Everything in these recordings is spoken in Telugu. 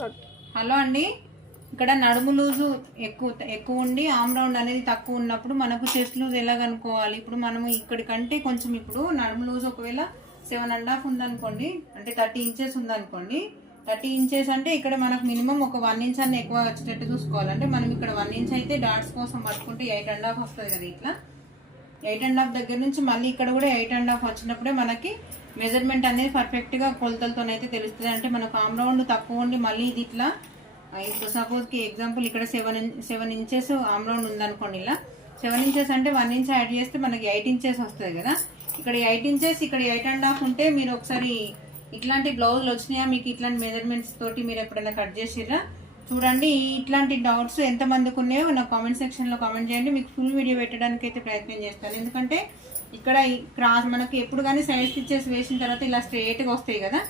హలో అండి, ఇక్కడ నడుము లూజు ఎక్కువ ఉండి ఆమ్ రౌండ్ అనేది తక్కువ ఉన్నప్పుడు మనకు చెస్ట్ లూజ్ ఎలా కనుక్కోవాలి? ఇప్పుడు మనము ఇక్కడికంటే కొంచెం ఇప్పుడు నడుము లూజ్ ఒకవేళ 7.5 ఉందనుకోండి, అంటే 30 ఇంచెస్ ఉందనుకోండి. 30 ఇంచెస్ అంటే ఇక్కడ మనకు మినిమం ఒక 1 ఇంచ్ అన్న ఎక్కువ వచ్చేటట్టు చూసుకోవాలంటే మనం ఇక్కడ 1 ఇంచ్ అయితే డాట్స్ కోసం పట్టుకుంటే 8.5 వస్తుంది కదా. ఇట్లా 8.5 దగ్గర నుంచి మళ్ళీ ఇక్కడ కూడా 8.5 వచ్చినప్పుడే మనకి మెజర్మెంట్ అనేది పర్ఫెక్ట్గా కొలతలతోనైతే తెలుస్తుంది. అంటే మనకు ఆమ్ రౌండ్ తక్కువ ఉండి మళ్ళీ ఇది ఇట్లా ఇప్పుడు సపోజ్కి ఎగ్జాంపుల్ ఇక్కడ 7 ఇంచెస్ ఆమ్ రౌండ్ ఉందనుకోండి. ఇలా 7 ఇంచెస్ అంటే 1 ఇంచ్ యాడ్ చేస్తే మనకి 8 ఇంచెస్ వస్తుంది కదా. ఇక్కడ 8 ఇంచెస్ ఇక్కడ 8.5 ఉంటే మీరు ఒకసారి ఇట్లాంటి బ్లౌజులు వచ్చినాయా మీకు? ఇట్లాంటి మెజర్మెంట్స్ తోటి మీరు ఎప్పుడైనా కట్ చేసిర్రా? చూడండి. ఇట్లాంటి డౌట్స్ ఎంతమందికి ఉన్నాయో నా కామెంట్ సెక్షన్లో కామెంట్ చేయండి. మీకు ఫుల్ వీడియో పెట్టడానికి అయితే ప్రయత్నం చేస్తాను. ఎందుకంటే ఇక్కడ క్రాస్ మనకి ఎప్పుడు కానీ సైడ్ స్టిచెస్ వేసిన తర్వాత ఇలా స్ట్రైట్గా వస్తాయి కదా.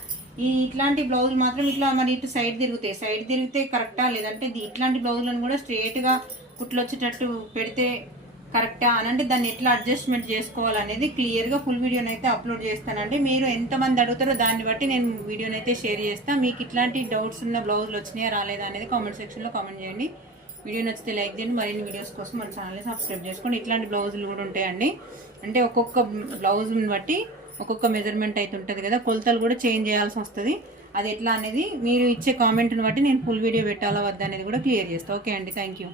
ఇట్లాంటి బ్లౌజులు మాత్రం ఇట్లా మరి ఇటు సైడ్ తిరుగుతాయి. సైడ్ తిరిగితే కరెక్టా లేదంటే ఇట్లాంటి బ్లౌజులను కూడా స్ట్రైట్గా కుట్లు వచ్చేటట్టు పెడితే కరెక్టా అని అంటే దాన్ని ఎట్లా అడ్జస్ట్మెంట్ చేసుకోవాలనేది క్లియర్గా ఫుల్ వీడియోని అయితే అప్లోడ్ చేస్తానండి. మీరు ఎంతమంది అడుగుతారో దాన్ని బట్టి నేను వీడియోని అయితే షేర్ చేస్తాను. మీకు ఇట్లాంటి డౌట్స్ ఉన్న బ్లౌజులు వచ్చినాయా రాలేదా అనేది కామెంట్ సెక్షన్లో కామెంట్ చేయండి. వీడియో నచ్చితే లైక్ చేయండి. మరిన్ని వీడియోస్ కోసం మన ఛానల్ని సబ్స్క్రైబ్ చేసుకోండి. ఇట్లాంటి బ్లౌజులు కూడా ఉంటాయండి. అంటే ఒక్కొక్క బ్లౌజ్ని బట్టి ఒక్కొక్క మెజర్మెంట్ అయితే ఉంటుంది కదా, కొలతలు కూడా చేంజ్ చేయాల్సి వస్తుంది. అది ఎట్లా అనేది మీరు ఇచ్చే కామెంట్ని బట్టి నేను ఫుల్ వీడియో పెట్టాలా వద్దా అనేది కూడా క్లియర్ చేస్తాను. ఓకే అండి, థ్యాంక్ యూ.